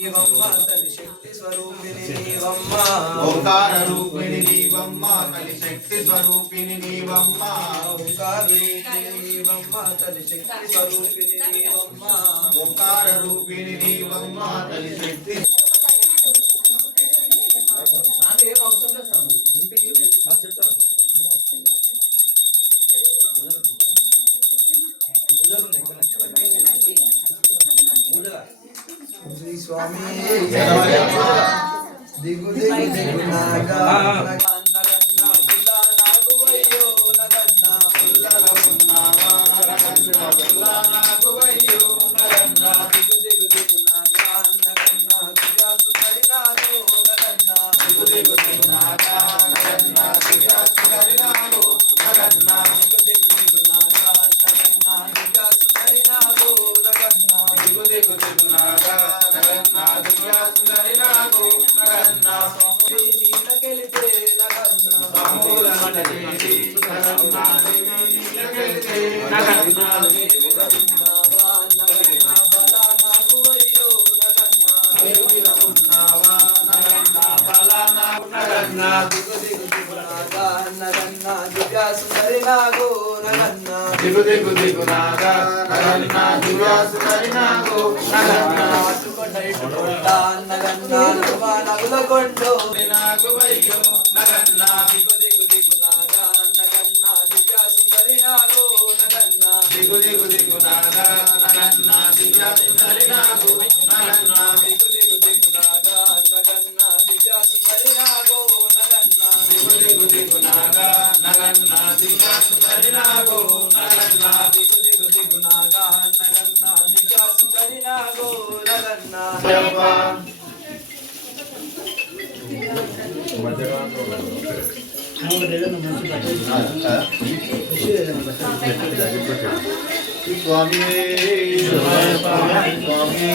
నీవమ్మ తల్లి శక్తి స్వరూపిణి నీవమ్మ ఓంకార రూపిణి నీవమ్మ తల్లి శక్తి స్వరూపిణి నీవమ్మ ఓంకార రూపిణి నీవమ్మ తల్లి శక్తి స్వరూపిణి నీవమ్మ ఓంకార రూపిణి నీవమ్మ తల్లి శక్తి ఏం అవసరం లేదు సార్ ఇంటికి చెప్తాను శ్రీ స్వామి దిగు దిగు దిగు నాగా నగన్న పుల్ల నాగువయ్యో నగన్న పుల్లల ఉన్నావా నగన్న పుల్ల నాగువయ్యో నగన్న దిగు దిగు దిగు నాగా నగన్న దిగా సుందరి నాగో నగన్న దిగు దిగు దిగు నాగా నగన్న దిగా సుందరి నాగో నగన్న దిగు దిగు దిగు నాగా నగన్న దిగా సుందరి నాగో నగన్న దిగు దిగు దిగు నాగా నగన్న దిగా సుందరి నాగో నగన్న స్వామి నీలకెళితే నగన్న బాహుల మడలేడి నగన్న దేవి నీలకెళితే నగన్న దేవి రవిన్నావా నగన్న బల నాగువయ్యో నగన్న దేవుల ఉన్నావా నగన్న బల నాగు నగన్న దిగు దిగు దిగు నాగా నగన్న దిగా సుందరి నాగో నగన్న దిగు దిగు దిగు నాగా నగన్న దిగా సుందరి నాగో నగన్న అటుకొండ ఇటుకొండ నగన్న నువ్వా నగుల కొండో నాగువయ్యో నగన్న దిగు దిగు దిగు నాగా నగన్న దిగా సుందరి నాగో నగన్న దిగు దిగు దిగు నాగా నగన్న దిగా సుందరి నాగో నగన్న దిగు దిగు దిగు నాగా నగన్న దిగా సుందరి నాగో నగన్న దిగు దిగు దిగు నాగా నగన్న దిగా సుందరి నాగో నగన్న దిగు దిగు దిగు నాగా నగన్న దిగా సుందరి నాగో నగన్న అయ్యప్ప స్వామి స్వామి